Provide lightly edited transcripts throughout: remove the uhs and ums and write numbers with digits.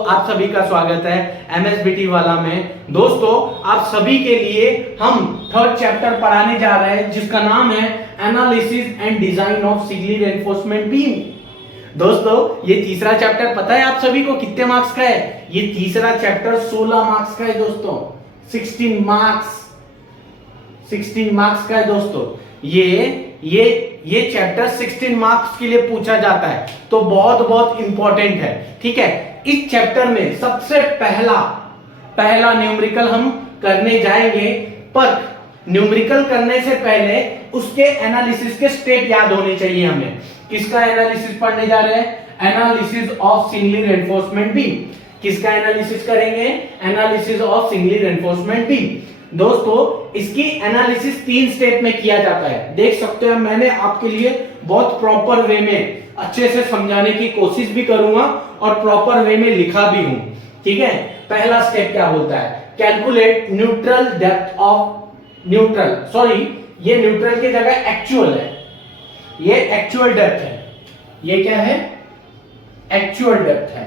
आप सभी का स्वागत है MSBT वाला में। दोस्तों आप सभी के लिए हम थर्ड चैप्टर पढ़ाने जा रहे हैं जिसका नाम है analysis and design of signal reinforcement beam. दोस्तों ये तीसरा चैप्टर पता है आप सभी को कितने मार्क्स का है? ये तीसरा चैप्टर 16 मार्क्स का है दोस्तों। 16 मार्क्स का है दोस्तों। ये चैप्टर 16 मार्क्स के लिए पूछा जाता है, तो बहुत इंपॉर्टेंट है। ठीक है, इस चैप्टर में सबसे पहला न्यूमेरिकल हम करने जाएंगे, पर न्यूमेरिकल करने से पहले उसके एनालिसिस के स्टेप याद होने चाहिए हमें। किसका एनालिसिस पढ़ने जा रहे हैं? Analysis of singly reinforcement beam. किसका एनालिसिस करेंगे? Analysis of singly reinforcement beam. दोस्तों इसकी एनालिसिस 3 स्टेप में किया जाता है। देख सकते हैं मैंने आपके लिए बहुत प्रॉपर वे में अच्छे से समझाने की कोशिश भी करूंगा और प्रॉपर वे में लिखा भी हूं। ठीक है, पहला स्टेप क्या बोलता है? Calculate neutral depth of neutral, sorry ये न्यूट्रल की जगह एक्चुअल है, ये एक्चुअल डेप्थ है। ये क्या है? एक्चुअल डेप्थ है।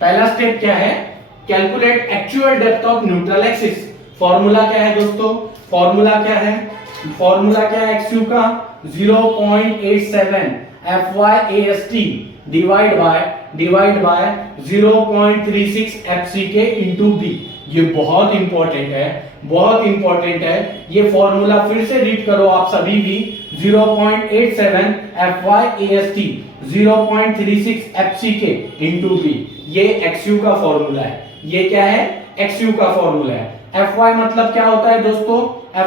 पहला स्टेप क्या है? Calculate actual depth of neutral axis. Formula क्या है दोस्तों? फॉर्मूला क्या है एक्सयू का? 0.87 FyAST divide by 0.36 FCK into B. ये बहुत इंपॉर्टेंट है। ये फॉर्मूला फिर से रीड करो आप सभी भी। 0.87 FyAST 0.36 FCK इंटू बी, ये एक्सयू का फॉर्मूला है। ये क्या है? एक्सयू का फॉर्मूला है। Fy मतलब क्या होता है दोस्तों?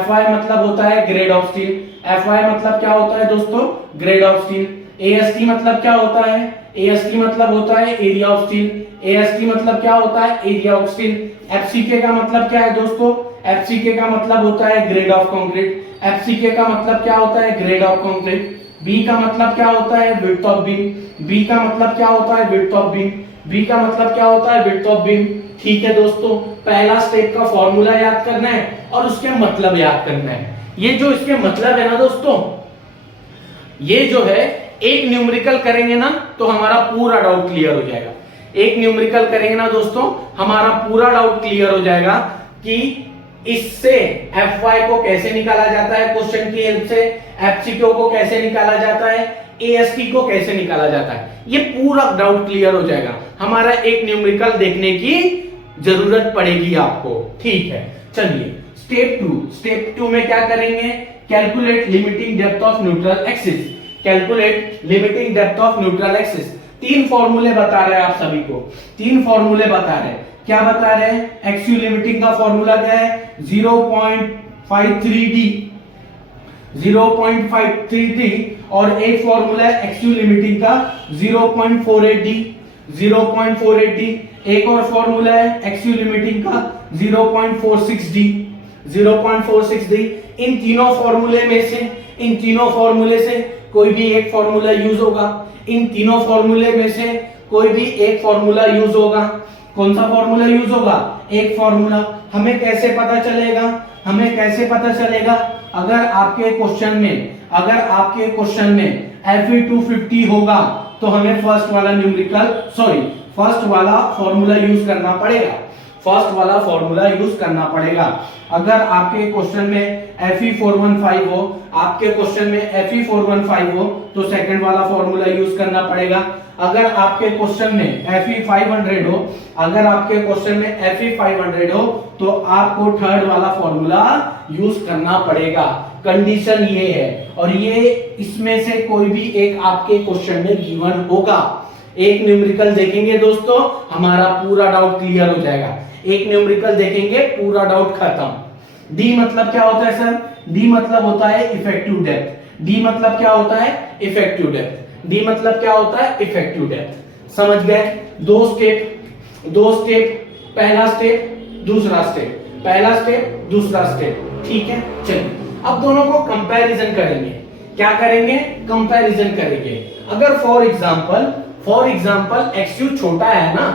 Fy मतलब होता है ग्रेड ऑफ स्टील। Fy मतलब क्या होता है दोस्तों? Grade of steel. AST मतलब क्या होता है? AST मतलब होता है एरिया ऑफ स्टील। AST मतलब क्या होता है? Area of steel. FCK का मतलब क्या है दोस्तों? FCK का मतलब होता है ग्रेड ऑफ कंक्रीट। FCK का मतलब क्या होता है? Grade of concrete. B का मतलब क्या होता है? Width of beam. B का मतलब क्या होता है? Width of beam. B का मतलब क्या होता है? Width of beam. ठीक है दोस्तों, पहला स्टेप का फॉर्मूला याद करना है और उसके मतलब याद करना है। ये जो इसके मतलब है ना दोस्तों, ये जो है एक न्यूमेरिकल करेंगे ना तो हमारा पूरा डाउट क्लियर हो जाएगा। एक न्यूमेरिकल करेंगे ना दोस्तों, हमारा पूरा डाउट क्लियर हो जाएगा कि इससे Fy को कैसे निकाला जाता है क्वेश्चन की हेल्प से, FCQ को कैसे निकाला जाता है, AST को कैसे निकाला जाता है। ये पूरा डाउट क्लियर हो जाएगा। हमारा एक न्यूमेरिकल देखने की जरूरत पड़ेगी आपको। ठीक है, चलिए स्टेप 2 में क्या करेंगे? Calculate limiting depth of neutral axis. Calculate limiting depth of neutral axis. 3 फॉर्मूले बता रहे हैं आप सभी को। 3 फॉर्मूले बता रहे हैं। क्या बता रहे हैं? एक्सयू लिमिटिंग का फॉर्मूला क्या है? 0.53D और एक फॉर्मूला है एक्सयू लिमिटिंग का 0.48D। एक और फॉर्मूला है एक्सयू लिमिटिंग का 0.46D। इन तीनों फॉर्मूले से कोई भी एक फॉर्मूला यूज होगा। इन तीनों फॉर्मूले में से कोई भी एक फॉर्मूला यूज होगा। कौन सा फॉर्मूला यूज होगा? एक फॉर्मूला। हमें कैसे पता चलेगा? अगर आपके क्वेश्चन में Fe 250 होगा तो हमें फर्स्ट वाला फॉर्मूला यूज करना पड़ेगा। अगर आपके क्वेश्चन में Fe 415 हो तो सेकंड वाला फॉर्मूला यूज करना पड़ेगा। अगर आपके क्वेश्चन में Fe 500 हो तो आपको थर्ड वाला फॉर्मूला यूज करना पड़ेगा। कंडीशन ये है, और ये इसमें से कोई भी एक आपके क्वेश्चन में गिवन होगा। एक न्यूमेरिकल देखेंगे दोस्तों, हमारा पूरा डाउट क्लियर हो जाएगा। एक न्यूमेरिकल देखेंगे, पूरा डाउट खत्म। डी मतलब क्या होता है सर? डी मतलब होता है इफेक्टिव डेप्थ। डी मतलब क्या होता है? Effective depth. समझ गए? 2 स्टेप, पहला स्टेप, दूसरा स्टेप। ठीक है, चलिए अब दोनों को कंपैरिजन करेंगे। क्या करेंगे? कंपैरिजन करेंगे। अगर फॉर एग्जांपल एक्सयू छोटा है ना,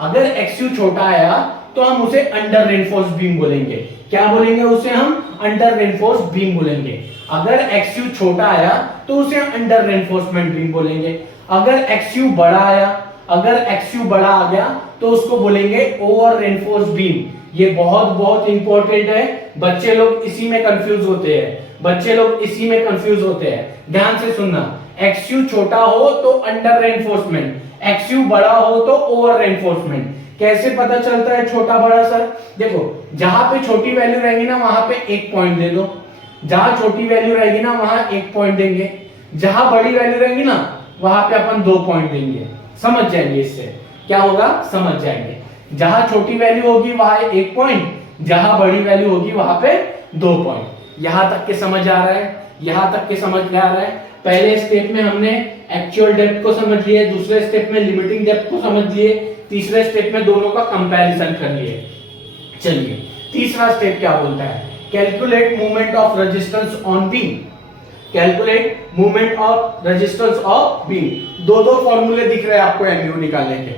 अगर एक्सयू छोटा आया तो हम उसे अंडर रेनफोर्स बीम बोलेंगे। क्या बोलेंगे उसे? हम अंडर रेनफोर्स बीम बोलेंगे। अगर एक्सयू छोटा आया तो उसे अंडर रेनफोर्समेंट बीम बोलेंगे। अगर XU बड़ा आया, अगर XU बड़ा आ गया तो उसको बोलेंगे ओवर रेनफोर्स बीम। ये बहुत बहुत इंपॉर्टेंट है, बच्चे लोग इसी में कंफ्यूज होते हैं, बच्चे लोग इसी में कंफ्यूज होते हैं। ध्यान से सुनना, XU छोटा हो तो अंडर रेनफोर्समेंट, XU बड़ा हो तो ओवर रेनफोर्समेंट। कैसे पता चलता है छोटा बड़ा सर? देखो, जहां पे छोटी वैल्यू रहेगी ना वहां पे 1 पॉइंट दे दो, जहां छोटी वैल्यू रहेगी ना वहां 1 पॉइंट देंगे, जहां बड़ी वैल्यू रहेगी ना वहां पे अपन 2 पॉइंट देंगे। समझ जाएंगे, इससे क्या होगा, समझ जाएंगे। जहां छोटी वैल्यू होगी वहां 1 पॉइंट, जहां बड़ी वैल्यू होगी वहां पे 2 पॉइंट। यहां तक के समझ आ रहा है, यहां तक के समझ में आ रहा है। पहले स्टेप में हमने एक्चुअल डेप्थ को समझ लिए, दूसरे स्टेप में लिमिटिंग डेप्थ को समझ लिए, तीसरे स्टेप में दोनों का कंपैरिजन कर लिए। चलिए तीसरा स्टेप क्या बोलता है, calculate movement of resistance on beam. Calculate movement of resistance of beam. दो फॉर्मूले दिख रहे हैं आपको एमयू निकालने के,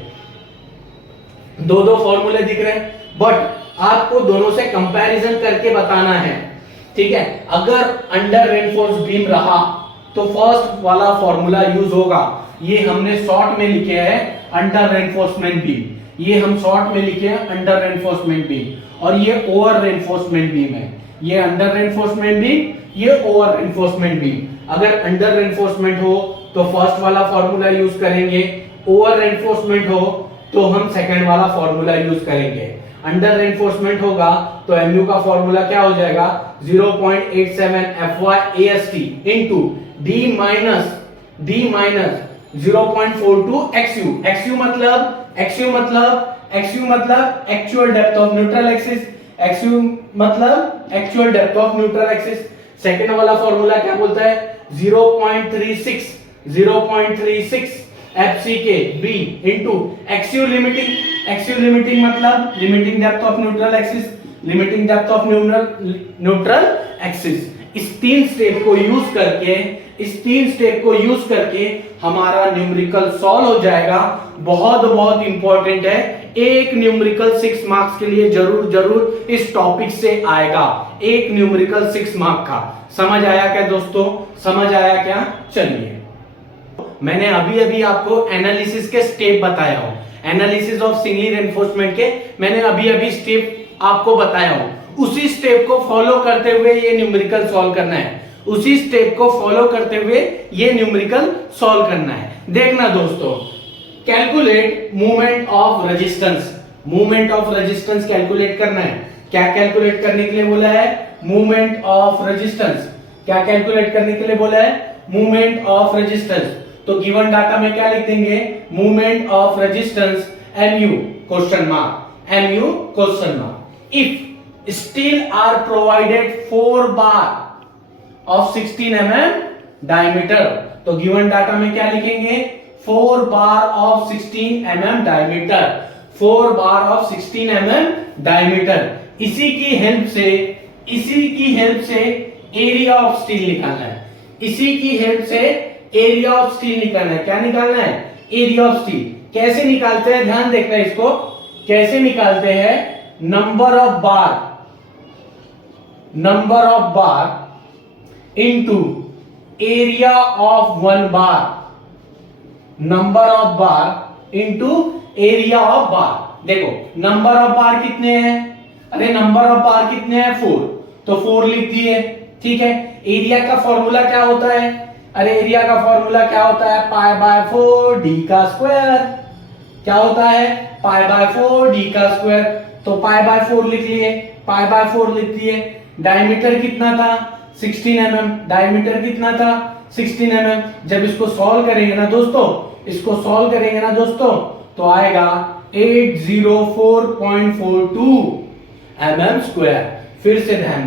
दो फॉर्मूले दिख रहे हैं, बट आपको दोनों से कंपैरिजन करके बताना है। ठीक है, अगर अंडर रेनफोर्स बीम रहा तो फर्स्ट वाला फॉर्मूला यूज होगा। ये हमने शॉर्ट में लिखे हैं अंडर रेनफोर्समेंट बीम, ये हम शॉर्ट में लिखे हैं अंडर रेनफोर्समेंट बीम, और ये ओवर रेनफोर्समेंट बीम है। ये अंडर रेनफोर्समेंट बीम, ये ओवर रेनफोर्समेंट बीम। अगर अंडर रेनफोर्समेंट हो तो फर्स्ट वाला फॉर्मूला यूज करेंगे, ओवर रेनफोर्समेंट हो तो हम सेकंड वाला फॉर्मूला यूज करेंगे। अंडर रेनफोर्समेंट होगा तो एमयू का फॉर्मूला क्या हो जाएगा, 0.87 FY/AST into D minus 0.42 XU। XU मतलब actual depth of neutral axis, XU मतलब actual depth of neutral axis. Second वाला फॉर्मूला क्या बोलता है, 0.36 FCK B into XU limiting मतलब limiting depth of neutral axis, limiting depth of neutral axis. इस तीन step को यूज करके हमारा न्यूमेरिकल सॉल्व हो जाएगा। बहुत बहुत इंपॉर्टेंट है, एक न्यूमेरिकल 6 मार्क्स के लिए जरूर इस टॉपिक से आएगा, एक न्यूमेरिकल 6 मार्क का। समझ आया क्या दोस्तों, समझ आया क्या? चलिए, मैंने अभी आपको एनालिसिस के स्टेप बताया हूं, एनालिसिस ऑफ सिंगली रेनफोर्समेंट के मैंने अभी स्टेप आपको बताया हूं। उसी स्टेप को फॉलो करते हुए ये न्यूमेरिकल सॉल्व करना है, उसी स्टेप को फॉलो करते हुए ये न्यूमेरिकल सॉल्व करना है। देखना दोस्तों, calculate movement of resistance, movement of resistance calculate करना है। क्या कैलकुलेट करने के लिए बोला है, मूवमेंट ऑफ रेजिस्टेंस। क्या कैलकुलेट करने के लिए बोला है, मूवमेंट ऑफ रेजिस्टेंस। तो गिवन डाटा में क्या लिख देंगे, movement of resistance MU question mark if steel are provided 4 bar of 16 mm diameter. तो गिवन डाटा में क्या लिखेंगे, 4 bar of 16 mm diameter, 4 bar of 16 mm diameter. इसी की हेल्प से एरिया ऑफ स्टील निकालना है, इसी की हेल्प से एरिया ऑफ स्टील निकालना है। क्या निकालना है, एरिया ऑफ स्टील। कैसे निकालते हैं, ध्यान देखना है इसको, कैसे निकालते हैं, number of bar into area of 1 bar, number of bar into area of बार। देखो नंबर ऑफ बार कितने हैं, अरे नंबर ऑफ बार कितने हैं, 4, तो 4 लिख दिए। ठीक है, एरिया का फॉर्मूला क्या होता है, अरे एरिया का फॉर्मूला क्या होता है, π/4 d का स्क्वायर। क्या होता है, π/4 d का स्क्वायर। तो π/4 लिख लिए, π/4 लिख दिए। डायमीटर कितना था, 16 mm, डायमीटर कितना था, 16 mm। जब इसको सॉल्व करेंगे ना दोस्तों, तो आएगा 804.42 mm स्क्वायर। फिर से ध्यान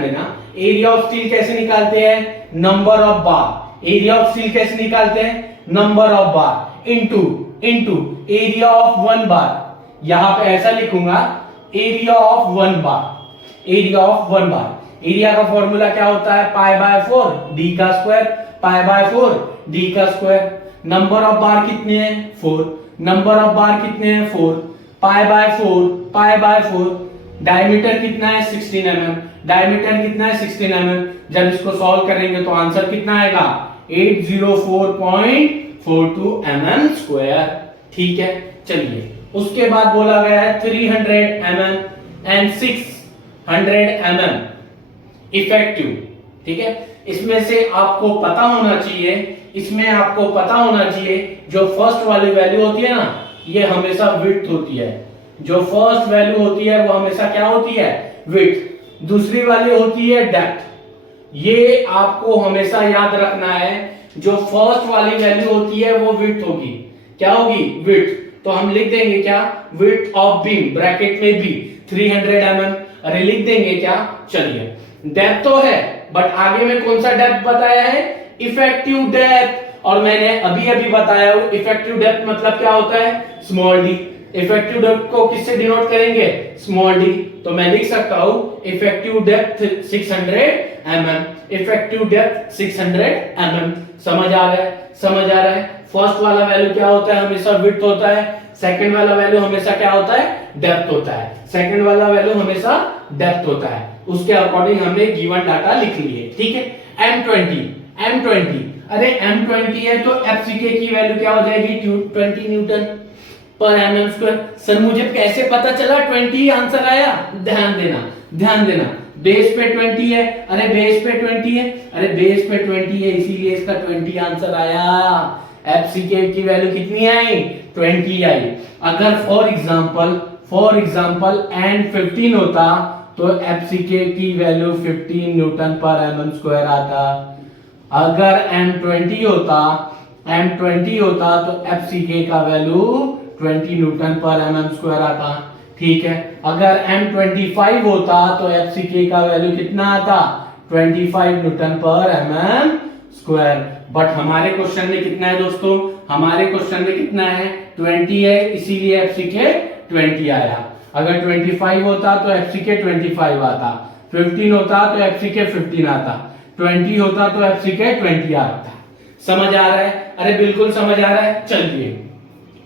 देना, एरिया ऑफ स्टील कैसे निकालते हैं, number of bar. Area of steel कैसे निकालते हैं, number of bar into area of 1 बार। यहां पे ऐसा लिखूंगा, एरिया ऑफ 1 बार। एरिया का फॉर्मूला क्या होता है, π/4 d का स्क्वायर, π/4 d का स्क्वायर। नंबर ऑफ बार कितने हैं, 4, नंबर ऑफ बार कितने हैं, 4, π/4। डायमीटर कितना है, 16 mm, डायमीटर कितना है, 16 mm। जब इसको सॉल्व करेंगे तो आंसर कितना आएगा, 804.42 mm स्क्वायर। ठीक है, चलिए उसके बाद बोला गया है 300 mm एंड 600 mm इफेक्टिव। ठीक है, इसमें से आपको पता होना चाहिए, इसमें आपको पता होना चाहिए जो फर्स्ट वाली वैल्यू होती है ना, ये हमेशा विड्थ होती है। जो फर्स्ट वैल्यू होती है वो हमेशा क्या होती है? विड्थ। दूसरी वाली होती है डेप्थ। ये आपको हमेशा याद रखना है, जो फर्स्ट वाली वैल्यू होती है वो विड्थ होगी। क्या होगी? विड्थ। तो हम लिख देंगे क्या? विड्थ ऑफ बीम ब्रैकेट में बी 300 mm। अरे लिख देंगे क्या? चलिए, डेप्थ तो है, बट आगे में कौन सा डेप्थ बताया है? Effective depth. और मैंने अभी बताया हूं इफेक्टिव डेप्थ मतलब क्या होता है? Small D. इफेक्टिव डेप्थ को किससे डिनोट करेंगे? Small D. तो मैं लिख सकता हूं effective depth 600 mm। Effective depth 600 mm। समझ आ रहा है? समझ आ रहा है? फर्स्ट वाला वैल्यू क्या होता है? हमेशा विड्थ होता है। सेकंड वाला वैल्यू हमेशा क्या होता है? डेप्थ होता है। सेकंड वाला वैल्यू हमेशा डेप्थ होता है। उसके अकॉर्डिंग हमने गिवन डाटा लिख लिए। ठीक है, M20। अरे M20 है तो FCK की वैल्यू क्या हो जाएगी? 20 न्यूटन पर mm स्क्वायर। सर मुझे कैसे पता चला 20 आंसर आया? ध्यान देना, बेस पे 20 है। अरे बेस पे 20 है, अरे बेस पे 20 है, इसीलिए इसका 20 आंसर आया। FCK की वैल्यू कितनी आई? 20 आई। अगर फॉर एग्जांपल N15 होता तो FCK की वैल्यू 15 न्यूटन पर mm स्क्वायर आता। अगर M20 होता तो FCK का वैल्यू 20 न्यूटन पर mm स्क्वायर आता। ठीक है, अगर M25 होता तो FCK का वैल्यू कितना आता? 25 न्यूटन पर mm स्क्वायर। बट हमारे क्वेश्चन में कितना है दोस्तों? हमारे क्वेश्चन में कितना है? 20 है, इसीलिए FCK 20 आया। अगर 25 होता तो FCK 25 आता। 15 होता तो FCK 15 आता। 20 होता तो FCK 20 आता। समझ आ रहा है? अरे बिल्कुल समझ आ रहा है। चलिए,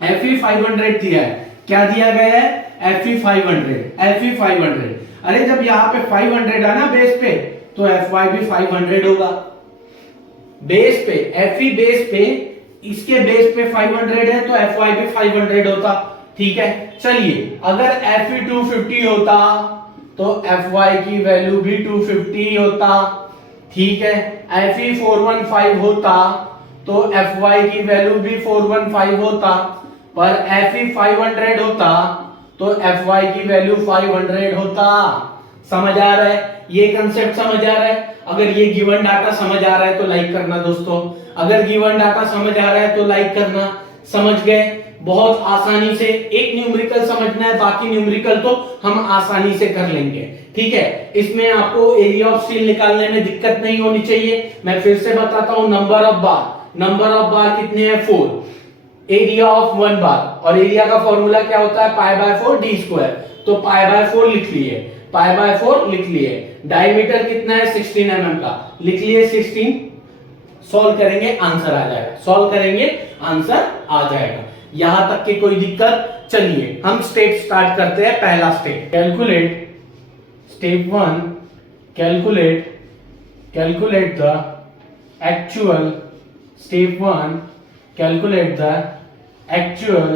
Fe 500 दिया है। क्या दिया गया है? Fe 500। अरे जब यहाँ पे 500 है ना बेस पे, तो Fy भी 500 होगा। बेस पे Fe बेस पे, इसके बेस पे 500 है तो Fy भी 500 होता। ठीक है, चलिए अगर Fe 250 होता तो Fy की वैल्यू भी 250 होता। ठीक है, Fe 415 होता तो Fy की वैल्यू भी 415 होता। पर Fe 500 होता तो Fy की वैल्यू 500 होता। समझ आ रहा है? ये कंसेप्ट समझ आ रहा है? अगर ये गिवन डाटा समझ आ रहा है तो लाइक करना दोस्तों। अगर गिवन डाटा समझ आ रहा है तो लाइक करना। समझ गए? बहुत आसानी से एक न्यूमेरिकल समझना है, बाकी न्यूमेरिकल तो हम आसानी से कर लेंगे। ठीक है, इसमें आपको एरिया ऑफ स्टील निकालने में दिक्कत नहीं होनी चाहिए। मैं फिर से बताता हूं, नंबर ऑफ बार कितने हैं? 4। एरिया ऑफ 1 बार, और एरिया का फॉर्मूला क्या होता है? π/4 d स्क्वायर। तो π/4 लिख लिए। डायमीटर कितना है? 16 mm का, लिख लिए 16। सॉल्व करेंगे आंसर आ जाएगा। यहां तक की कोई दिक्कत? चलिए हम स्टेप स्टार्ट करते हैं। पहला step, step 1, calculate the actual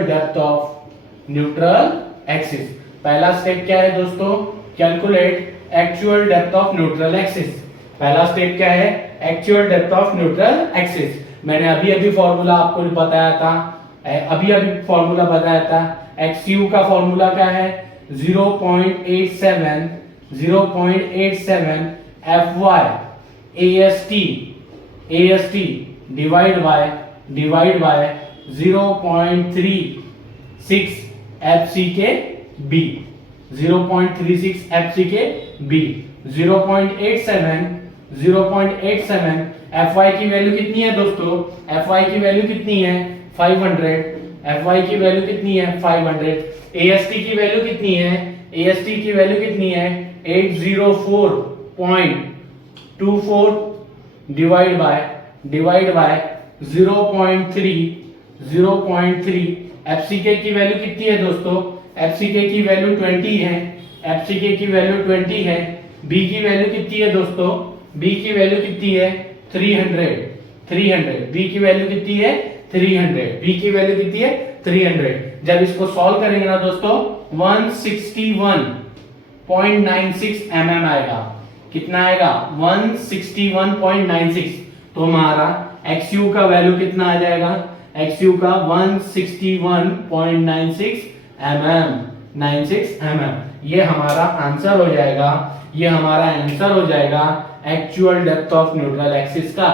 depth of neutral axis. पहला स्टेप क्या है दोस्तों? Calculate actual depth of neutral axis. पहला स्टेप क्या है? Actual depth of neutral axis. मैंने अभी फॉर्मूला आपको बताया था। XU का फॉर्मूला क्या है? 0.87 Fy AST divide by 0.36 FCKB। 0.87 Fy की वैल्यू कितनी है दोस्तों? Fy की वैल्यू कितनी है? 500। Fy की वैल्यू कितनी है? 500। AST की वैल्यू कितनी है? AST की वैल्यू कितनी है? 804.24 डिवाइड बाय 0.3। FCK की वैल्यू कितनी है दोस्तों? FCK की वैल्यू 20 है। FCK की वैल्यू 20 है, B की वैल्यू कितनी है दोस्तों, B की वैल्यू कितनी है 300, B की वैल्यू कितनी है 300, B की वैल्यू कितनी है 300। जब इसको सॉल्व करेंगे ना दोस्तों 161.96 mm आएगा। कितना आएगा 161.96। तो हमारा XU का वैल्यू कितना आ जाएगा, XU का 161.96 mm। ये हमारा आंसर हो जाएगा, ये हमारा आंसर हो जाएगा actual depth of neutral axis का,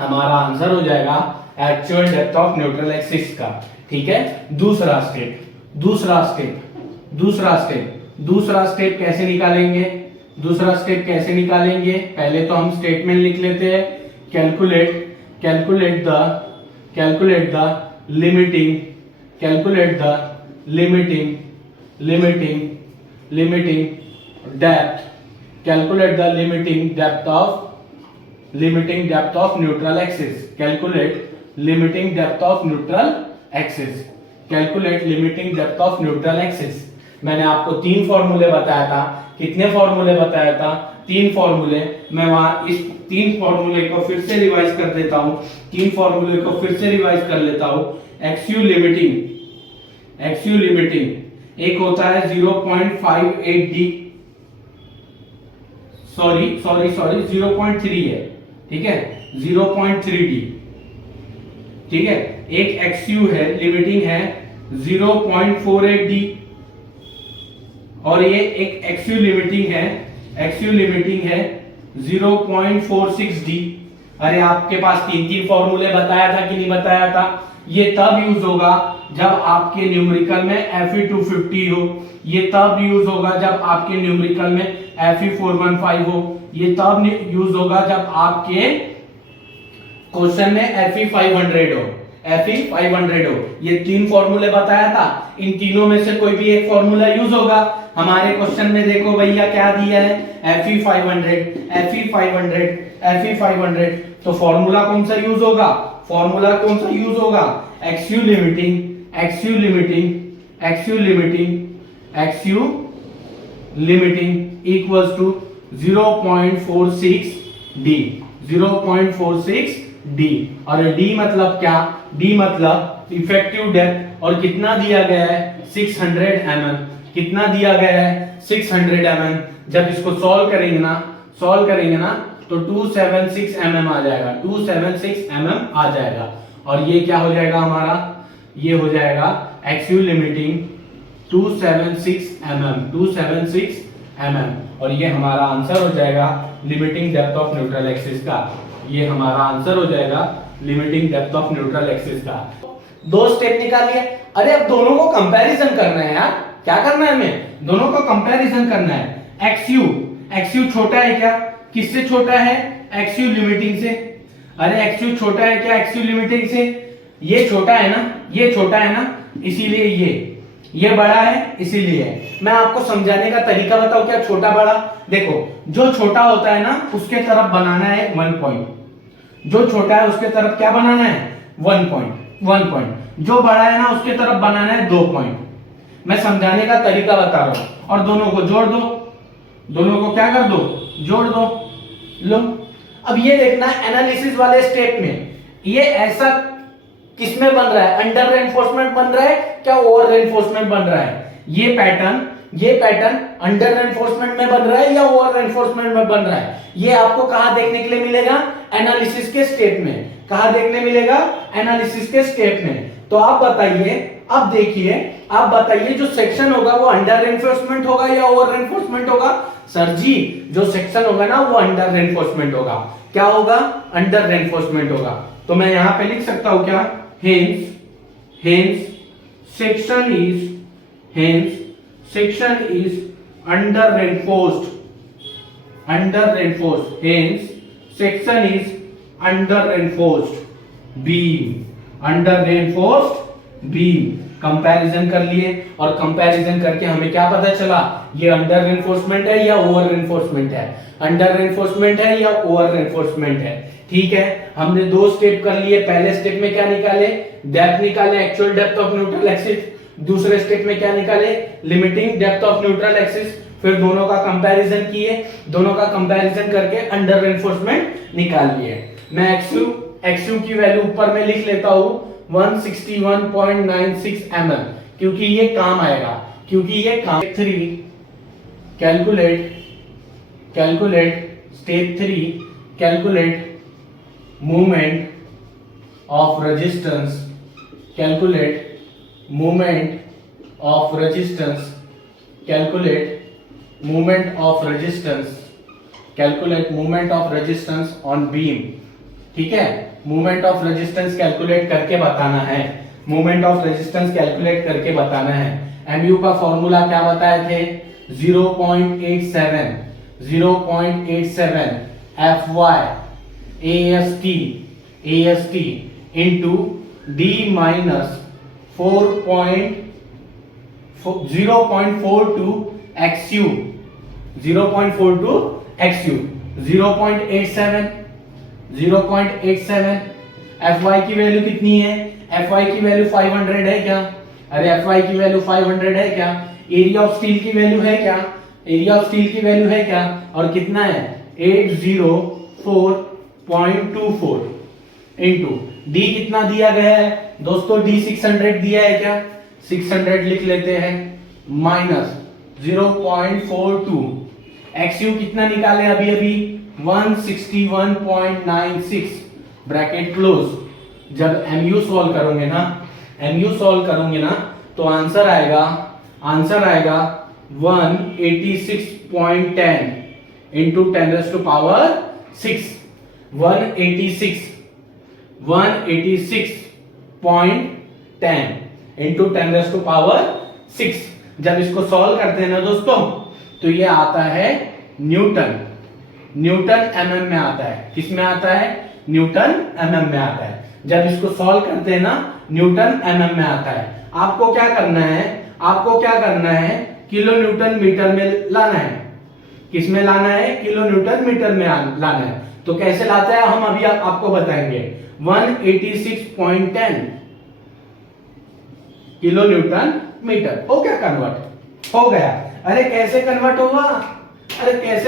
हमारा आंसर हो जाएगा actual depth of neutral axis का। ठीक है, दूसरा स्टेप कैसे निकालेंगे, पहले तो हम स्टेटमेंट लिख लेते हैं, calculate the limiting depth, calculate the limiting depth of neutral axis, calculate limiting depth of neutral axis. मैंने आपको 3 फॉर्मूले बताया था। कितने फॉर्मूले बताया था, 3 फॉर्मूले। मैं वहां इस 3 फॉर्मूले को फिर से रिवाइज कर देता हूं, एक्सयू लिमिटिंग एक होता है 0.58 डी, सॉरी 0.3 है, ठीक है 0.3 डी, ठीक है। एक एक्सयू है, लिमिटिंग है 0.48 डी, और ये एक एक्सयू लिमिटिंग है 0.46 डी। अरे आपके पास 3 फॉर्मूले बताया था कि नहीं बताया था। ये तब यूज होगा जब आपके न्यूमेरिकल में Fe250 हो, ये तब यूज होगा जब आपके न्यूमेरिकल में Fe415 हो, ये तब यूज होगा जब आपके क्वेश्चन में Fe500 हो। ये 3 फॉर्मूले बताया था, इन तीनों में से कोई भी एक फॉर्मूला यूज होगा। हमारे क्वेश्चन में देखो भैया क्या दिया है, Fe500। तो फॉर्मूला कौन सा यूज होगा, एक्सयू लिमिटिंग इक्वल्स टू 0.46 डी। और डी मतलब क्या, डी मतलब इफेक्टिव डेप्थ, और कितना दिया गया है 600 mm, कितना दिया गया है 600 mm। जब इसको सॉल्व करेंगे ना तो 276 mm आ जाएगा, 276 mm आ जाएगा। और ये क्या हो जाएगा हमारा, ये हो जाएगा एक्सयू लिमिटिंग 276 mm, और ये हमारा आंसर हो जाएगा limiting depth of neutral axis का। ये हमारा आंसर हो जाएगा limiting depth of neutral axis का। 2 स्टेप निकालिए। अरे अब दोनों को कंपैरिजन करना है यार, क्या करना है हमें, दोनों को कंपैरिजन करना है। एक्सयू छोटा है क्या, किससे छोटा है, एक्सयू लिमिटिंग से। अरे एक्सयू छोटा है क्या एक्सयू लिमिटिंग से, ये छोटा है ना, इसीलिए ये बड़ा है, इसीलिए। मैं आपको समझाने का तरीका बताऊं क्या, छोटा बड़ा। देखो जो छोटा होता है ना उसके तरफ बनाना है 1 पॉइंट, जो छोटा है उसके तरफ क्या बनाना है 1 पॉइंट, जो बड़ा है ना उसके तरफ बनाना है 2 पॉइंट। मैं समझाने का तरीका बता रहा हूं। और दोनों को जोड़ दो, दोनों को क्या कर दो, जोड़ दो। लो अब ये देखना एनालिसिस वाले स्टेप में ये ऐसा किसमें बन रहा है, अंडर रेनफोर्समेंट बन रहा है क्या ओवर रेनफोर्समेंट बन रहा है। ये पैटर्न अंडर रेनफोर्समेंट में बन रहा है या ओवर रेनफोर्समेंट में बन रहा है। ये आपको कहां देखने के लिए मिलेगा, एनालिसिस के स्टेप में। कहां देखने मिलेगा, एनालिसिस के स्टेप में। तो आप बताइए, अब देखिए, आप बताइए जो सेक्शन होगा वो अंडर रेनफोर्समेंट होगा या ओवर रेनफोर्समेंट होगा। सर जी जो सेक्शन होगा ना वो अंडर रेनफोर्समेंट होगा। क्या होगा, अंडर रेनफोर्समेंट होगा। तो मैं यहां पे लिख सकता हूं क्या, hence section is under reinforced, hence section is under reinforced beam। Comparison कर लिए, और कंपैरिजन करके हमें क्या पता चला, ये अंडर रेनफोर्समेंट है या ओवर रेनफोर्समेंट है, अंडर रेनफोर्समेंट है या ओवर रेनफोर्समेंट है। ठीक है, हमने 2 स्टेप कर लिए। पहले स्टेप में क्या निकाले, डेप्थ निकाले, actual depth of neutral axis. दूसरे स्टेप में क्या निकाले, limiting depth of neutral axis, फिर दोनों का कंपैरिजन किए, दोनों का कंपैरिजन करके अंडर रेनफोर्समेंट निकाल लिए। मैं एक्सयू की वैल्यू ऊपर में लिख लेता हूं 161.96 mm, क्योंकि ये काम आएगा, क्योंकि ये काम। 3 calculate movement of resistance, calculate movement of resistance on beam। ठीक है, मूवमेंट ऑफ रेजिस्टेंस कैलकुलेट करके बताना है, मूवमेंट ऑफ रेजिस्टेंस कैलकुलेट करके बताना है। एमयू का फॉर्मूला क्या बताए थे, 0.87 FY AST into D minus 0.42 XU, 0.87 FY की वैल्यू कितनी है, FY की वैल्यू 500 है क्या, अरे FY की वैल्यू 500 है क्या, एरिया ऑफ स्टील की वैल्यू है क्या, एरिया ऑफ स्टील की वैल्यू है क्या, और कितना है 804.24 इंटू डी कितना दिया गया है दोस्तों, डी 600 दिया है क्या, 600 लिख लेते हैं, माइनस 0.42 एक्सयू कितना निकाले अभी 161.96 ब्रैकेट क्लोज। जब एमयू सॉल्व करोगे ना तो आंसर आएगा 186.10 इंटू 10⁻6, 186.10 इंटू 10⁻6। जब इसको सॉल्व करते हैं ना दोस्तों तो ये आता है न्यूटन mm में आता है, किस में आता है, न्यूटन mm में आता है। जब इसको सॉल्व करते हैं ना न्यूटन mm में आता है। आपको क्या करना है, किलो न्यूटन मीटर में लाना है, किस में लाना है, किलो न्यूटन मीटर में लाना है। तो कैसे लाता है हम अभी आपको बताएंगे। 186.10 किलो न्यूटन मीटर हो गया, कन्वर्ट हो गया। अरे कैसे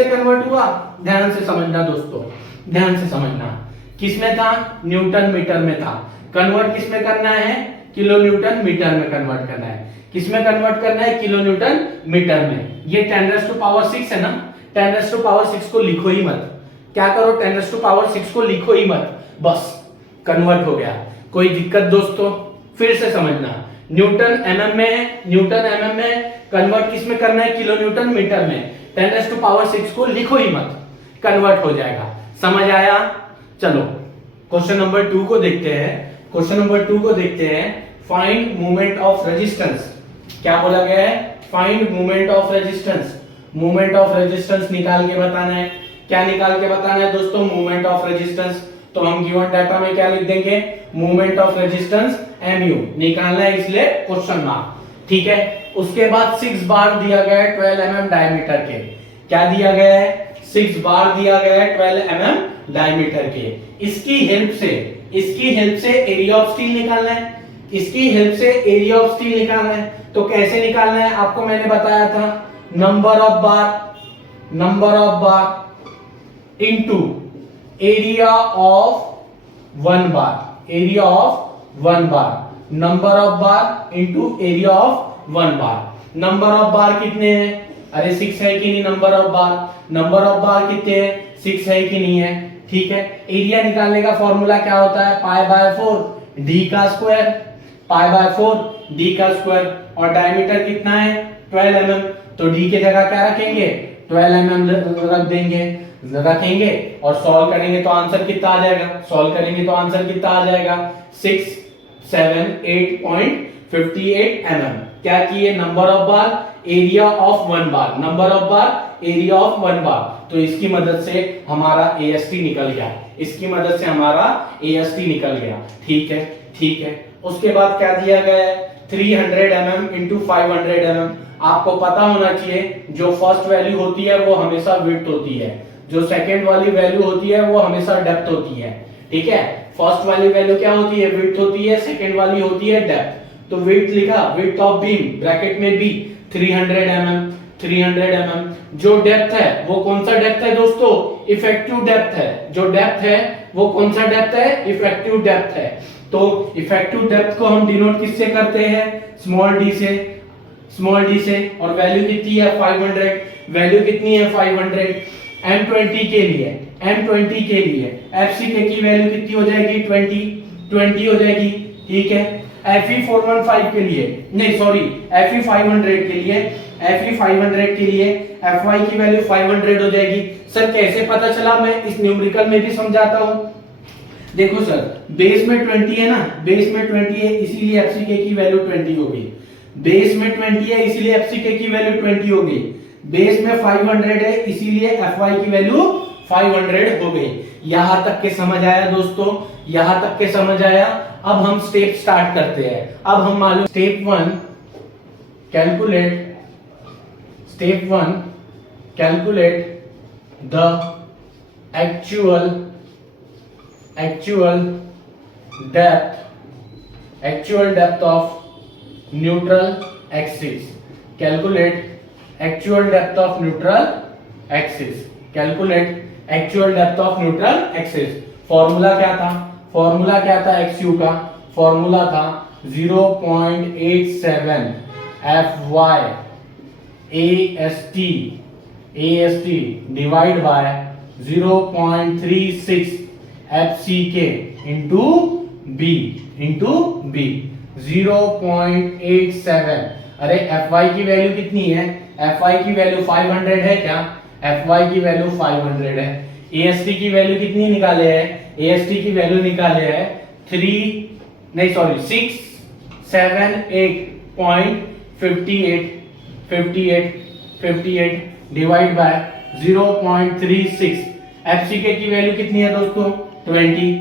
कन्वर्ट हुआ, ध्यान से समझना दोस्तों, ध्यान से समझना। किस में था, न्यूटन मीटर में था। कन्वर्ट किस में करना है, किलो न्यूटन मीटर में कन्वर्ट करना है। किस में कन्वर्ट करना है, किलो न्यूटन मीटर में। ये 10⁻6 है ना, 10⁻6 को लिखो ही मत, क्या करो 10⁻6 को लिखो ही मत, बस कन्वर्ट हो गया। कोई दिक्कत दोस्तों, फिर से समझना। न्यूटन एमएम में है, कन्वर्ट किस में करना है, किलो न्यूटन मीटर में। 10⁻6 को लिखो ही मत, कन्वर्ट हो जाएगा। समझ आया? चलो क्वेश्चन नंबर 2 को देखते हैं। Find movement of resistance. क्या बोला गया है, find movement of resistance. Movement of resistance निकाल के बताना है। क्या निकाल के बताना है दोस्तों, मूवमेंट ऑफ रेजिस्टेंस। तो हम गिवन डाटा में क्या लिख देंगे, मूवमेंट ऑफ रेजिस्टेंस mu निकालना है, इसलिए क्वेश्चन मार्क। ठीक है, उसके बाद 6 बार दिया गया है 12 mm डायमीटर के। क्या दिया गया है, 6 बार दिया गया है 12 mm डायमीटर के। इसकी हेल्प से एरिया ऑफ स्टील निकालना है। तो कैसे निकालना है आपको मैंने बताया था, number of bar into area of 1 bar, number of bar into area of 1 bar. Number of बार कितने हैं, अरे 6 है कि नहीं, नंबर ऑफ बार कितने हैं, 6 है कि नहीं है। ठीक है, एरिया निकालने का फॉर्मूला क्या होता है, π/4 d का स्क्वायर, और डायमीटर कितना है 12 mm। तो d की जगह क्या रखेंगे, 12 mm रखेंगे और सॉल्व करेंगे तो आंसर कितना आ जाएगा, 678.58 mm। क्या किए, number of bar area of 1 बार, तो इसकी मदद से हमारा AST निकल गया। ठीक है। उसके बाद क्या दिया गया है, 300 mm इंटू 500 mm। आपको पता होना चाहिए जो फर्स्ट वैल्यू होती है वो हमेशा विड्थ होती है, जो सेकंड वाली वैल्यू होती है वो हमेशा डेप्थ होती है। ठीक है, फर्स्ट वाली वैल्यू क्या होती है, विड्थ होती है, सेकंड वाली होती है डेप्थ। तो विड्थ लिखा, विड्थ ऑफ बीम ब्रैकेट में बी 300 mm, 300 mm। जो डेप्थ है वो कौन सा डेप्थ है दोस्तों? इफेक्टिव डेप्थ है। जो डेप्थ है वो कौन सा डेप्थ है? इफेक्टिव डेप्थ है। तो इफेक्टिव डेप्थ को हम डिनोट किससे करते हैं? स्मॉल डी से, स्मॉल डी से। और वैल्यू कितनी है? 500। वैल्यू कितनी है? 500। M20 के लिए, M20 के लिए FCK की वैल्यू कितनी हो जाएगी? 20 हो जाएगी, ठीक है। FE415 के लिए, नहीं सॉरी, FE500 के लिए, FE500 के लिए FY की वैल्यू 500 हो जाएगी। सर कैसे पता चला? मैं इस न्यूमेरिकल में भी समझाता हूं। देखो सर, बेस में 20 है ना, बेस में 20 है इसीलिए FCK की वैल्यू 20 हो गई। बेस में 20 है इसीलिए FCK की वैल्यू 20 हो गई। बेस में 500 है इसीलिए FY की वैल्यू 500 हो गई। यहां तक के समझ आया दोस्तों? यहां तक के समझ आया? अब हम स्टेप स्टार्ट करते हैं। अब हम मालूम step 1 calculate, step 1 calculate the actual depth of neutral axis. Calculate actual depth of neutral axis. Calculate actual depth of neutral axis. Formula क्या था? फॉर्मूला क्या था एक्सयू का? फॉर्मूला था 0.87 FY AST divide by 0.36 FCK into B 0.87। अरे FY की value कितनी है? FY की वैल्यू 500 है क्या? FY की वैल्यू 500 है। AST की वैल्यू कितनी निकाले है? AST की वैल्यू निकाले है 678.58 डिवाइड बाय 0.36। FCK की वैल्यू कितनी है दोस्तों? 20।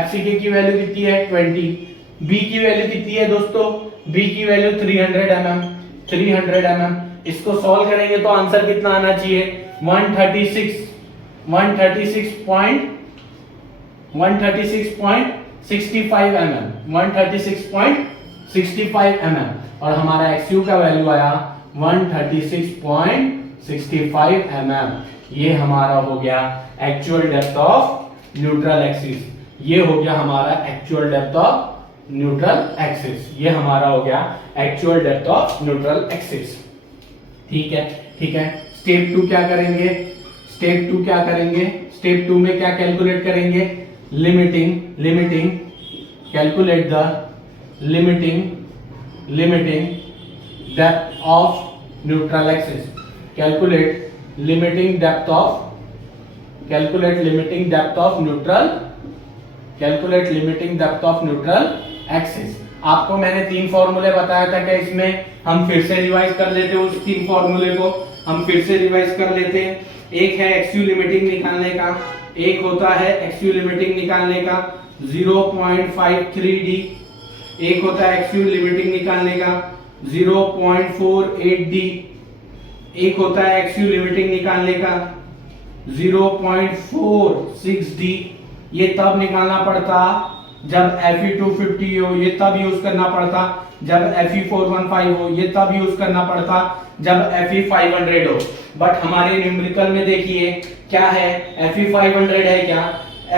FCK की वैल्यू कितनी है? 20। B की वैल्यू कितनी है दोस्तों? B की वैल्यू 300 mm। इसको सॉल्व करेंगे तो आंसर कितना आना चाहिए? 136.65 mm, 136.65 mm। और हमारा एक्सयू का वैल्यू आया 136.65 mm। ये हमारा हो गया actual depth of neutral axis. ये हो गया हमारा actual depth of neutral axis. ये हमारा हो गया actual depth of neutral axis. ठीक है, ठीक है। स्टेप 2 क्या करेंगे? स्टेप 2 क्या करेंगे? स्टेप 2 में क्या कैलकुलेट करेंगे? Limiting calculate the limiting depth of neutral axis. Calculate limiting depth of neutral axis. आपको मैंने 3 फॉर्मूले बताया था क्या इसमें? हम फिर से रिवाइज कर लेते हैं। उस 3 फॉर्मूले को हम फिर से रिवाइज कर लेते हैं। एक है एक्सयू लिमिटिंग निकालने का, एक होता है एक्सयू लिमिटिंग निकालने का 0.53D, एक होता है एक्सयू लिमिटिंग निकालने का 0.48D, एक होता है एक्सयू लिमिटिंग निकालने का 0.46D। ये तब निकालना पड़ता जब Fe250 हो, ये तब यूज करना पड़ता जब Fe415 हो, ये तब यूज करना पड़ता जब Fe500 हो। बट हमारे न्यूमेरिकल में देखिए क्या है? Fe500 है क्या?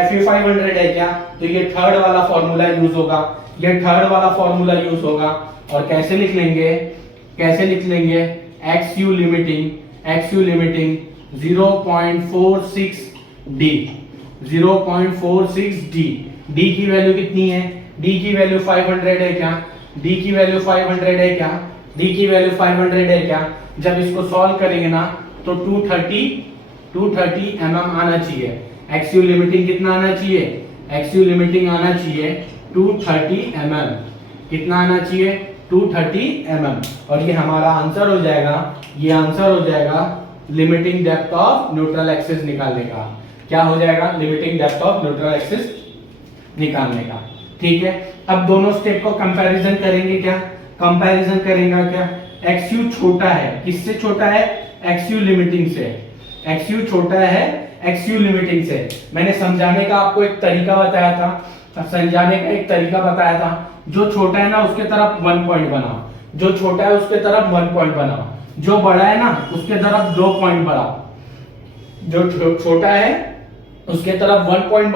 Fe500 है क्या? तो ये थर्ड वाला फॉर्मूला यूज होगा, ये थर्ड वाला फॉर्मूला यूज होगा। और कैसे लिख लेंगे? एक्सयू लिमिटिंग 0.46D। D की वैल्यू कितनी है? D की वैल्यू 500 है क्या? D की वैल्यू 500 है क्या? D की वैल्यू 500 है क्या? जब इसको सॉल्व करेंगे ना तो 230 mm आना चाहिए। एक्सयू लिमिटिंग कितना आना चाहिए? एक्सयू लिमिटिंग आना चाहिए 230 mm। कितना आना चाहिए? 230 mm। और ये हमारा आंसर हो जाएगा, ये आंसर हो जाएगा limiting depth of neutral axis निकालने का। क्या हो जाएगा? Limiting depth of neutral axis निकालने का। ठीक है, अब दोनों स्टेप को कंपैरिजन करेंगे। क्या कंपैरिजन करेंगे? क्या एक्सयू छोटा है, किससे छोटा है? एक्सयू लिमिटिंग से। एक्सयू छोटा है एक्सयू लिमिटिंग से। मैंने समझाने का आपको एक तरीका बताया था समझाने का एक तरीका बताया था, जो छोटा है ना उसके तरफ 1 पॉइंट बनाओ, जो छोटा है उसके तरफ 1 पॉइंट बनाओ, जो बड़ा है ना उसके तरफ 2 पॉइंट बढ़ाओ, जो छोटा है उसके तरफ 1 पॉइंट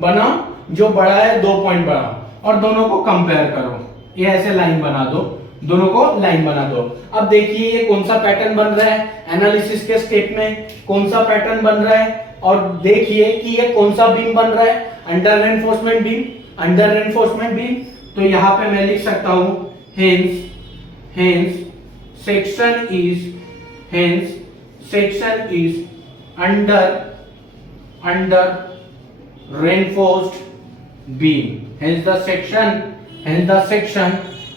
बनाओ, जो बड़ा है 2 पॉइंट बढ़ाओ, और दोनों को कंपेयर करो। ये ऐसे लाइन बना दो, दोनों को लाइन बना दो। अब देखिए ये कौन सा पैटर्न बन रहा है एनालिसिस के स्टेप में, कौन सा पैटर्न बन रहा है, और देखिए कि ये कौन सा बीम बन रहा है, under reinforcement beam, under reinforcement beam. तो यहां पे मैं लिख सकता हूं hence section is under reinforced beam, hence the section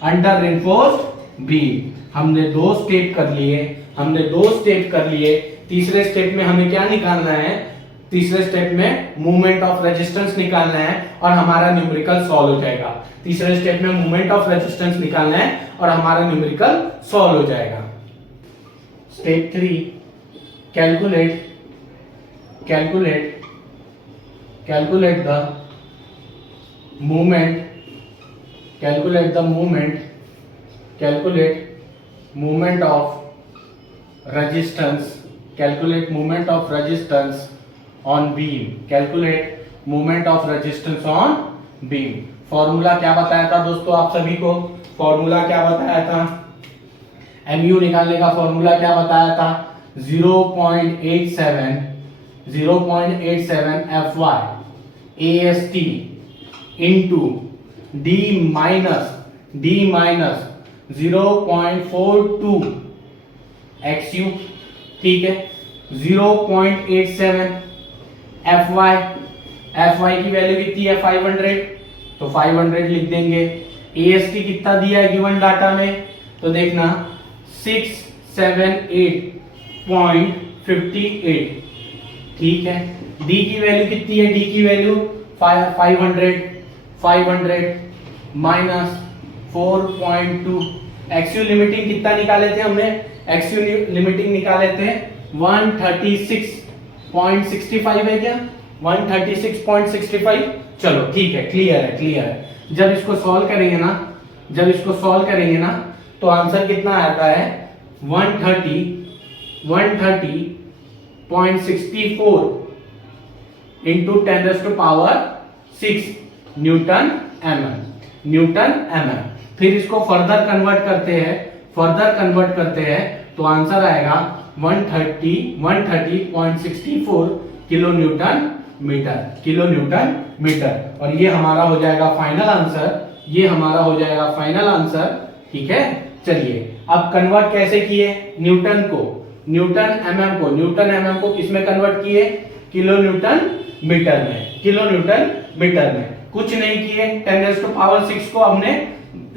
under reinforced beam। हमने दो स्टेप कर लिए, तीसरे स्टेप में हमें क्या निकालना है, तीसरे स्टेप में मूवमेंट ऑफ रेजिस्टेंस निकालना है और हमारा न्यूमेरिकल सॉल्व हो जाएगा। तीसरे स्टेप में मूवमेंट ऑफ रेजिस्टेंस निकालना है और हमारा न्यूमेरिकल सॉल्व हो जाएगा। Step 3, calculate the movement of resistance on beam. Formula क्या बताया था दोस्तों आप सभी को, फॉर्मूला क्या बताया था, mu निकालने का फॉर्मूला क्या बताया था, 0.87 Fy AST into d minus 0.42 XU। ठीक है, 0.87 Fy की वैल्यू कितनी है 500, तो 500 लिख देंगे। AST कितना दिया है गिवन डाटा में, तो देखना 678.58। ठीक है, D की वैल्यू कितनी है, D की वैल्यू 500 माइनस 4.2। XU लिमिटिंग कितना निकाले थे हमने, XU लिमिटिंग निकाले थे 136.65 है क्या, 136.65। चलो ठीक है, क्लियर है। जब इसको सॉल्व करेंगे ना तो आंसर कितना आता है 130.64 इंटू 10⁻⁶ न्यूटन mm। फिर इसको फर्दर कन्वर्ट करते हैं तो आंसर आएगा 130.64 किलो न्यूटन मीटर। और ये हमारा हो जाएगा फाइनल आंसर। ठीक है, चलिए अब कन्वर्ट कैसे किए, न्यूटन mm को किस में कन्वर्ट किए, किलो न्यूटन मीटर में। कुछ नहीं किए, 10⁻⁶ को हमने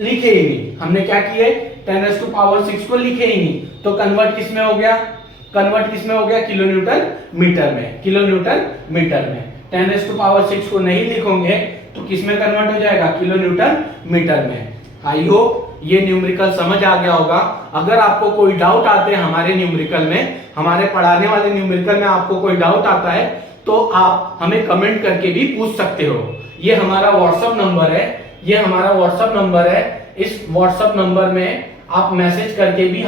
लिखे ही नहीं, हमने क्या किए 10⁻⁶ को लिखे ही नहीं, तो कन्वर्ट किस में हो गया, किलो न्यूटन मीटर में। 10⁻⁶ को नहीं लिखोगे तो किस में कन्वर्ट हो जाएगा, किलो न्यूटन मीटर में। आई होप ये न्यूमेरिकल समझ आ गया होगा। अगर आपको कोई डाउट आते हैं हमारे न्यूमेरिकल में, हमारे पढ़ाने वाले न्यूमेरिकल में आपको कोई डाउट आता है तो आप हमें कमेंट करके भी पूछ सकते हो। ये हमारा व्हाट्सएप नंबर है, इस व्हाट्सएप नंबर में आप मैसेज करके भी